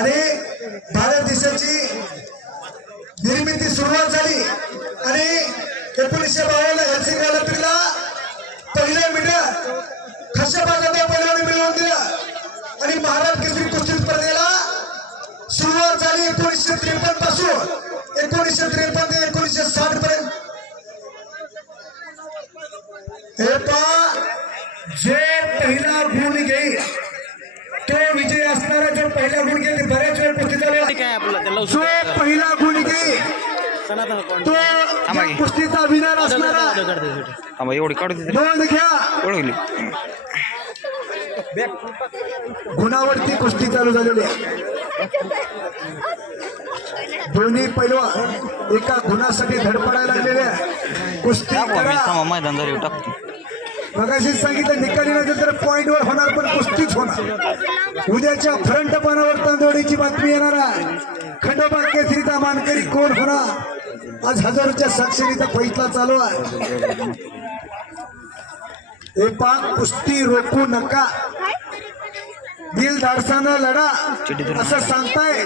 आणि भारत देशाची निर्मिती सुरुवात झाली आणि एकोणीसशे बावन्न हेल्सिंग ऑलिम्पिकला पहिल्या मीटर खशाबाजाने पहिल्याने मिळवून दिलं आणि महाराज केसरी कुस्ती स्पर्धेला सुरुवात झाली एकोणीसशे त्रेपन्नपासून. एकोणीसशे त्रेपन्न ते एकोणीसशे साठ पर्यंत. हे पहा जो पहिला गुण घेईल तो विजय पहिला बऱ्याच वेळ कुस्ती झाला. जो पहिला तो या कुस्तीचा विनर असणारा एवढी काढू नोंद घ्या. ओळखली. गुणावरती कुस्ती चालू झालेली आहे. दोन्ही पैलवान एका गुणासाठी धडपडायला लागलेले आहे. कुस्ती मैदान झाली टाकतो मगाशी सांगितलं निकाली नसेल तर पॉइंट वर होणार होणार उद्याच्या फ्रंट पानावर तांदोडीची बातमी येणार आहे. खंडोबा केसरीचा मानकरी कोण होणार? आज हजारोच्या साक्षरीचा फैसला चालू आहे. हे पाक कुस्ती रोखू नका. दिल धाडसानं लढा. असं सांगताय.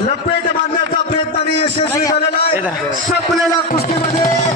लपेट बांधण्याचा प्रयत्न यशस्वी झालेला आहे. संपलेल्या कुस्तीमध्ये.